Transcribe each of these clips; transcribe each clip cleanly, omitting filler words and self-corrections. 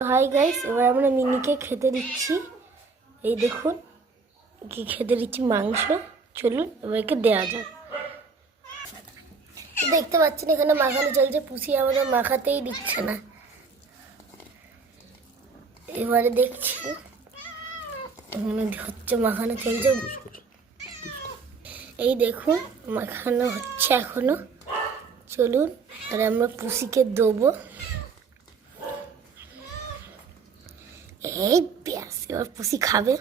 Hi guys, এবার আমরা মিনিকে খেতে দিচ্ছি। এই দেখুন কি খেতে দিচ্ছি, মাংস। চলুন এবার একে দেওয়া যাক। দেখতে পাচ্ছেন এখানে মাখানো চলছে, পুষি আমাদের মাখাতেই দিচ্ছে না। এবারে দেখছি হচ্ছে, মাখানো চলছে। এই দেখুন মাখানো হচ্ছে এখনো। চলুন আর আমরা পুষিকে দেবো। এই ব্যাস, এবার পুষি খাবে।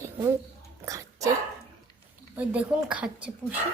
দেখুন খাচ্ছে, ওই দেখুন খাচ্ছে পুষি।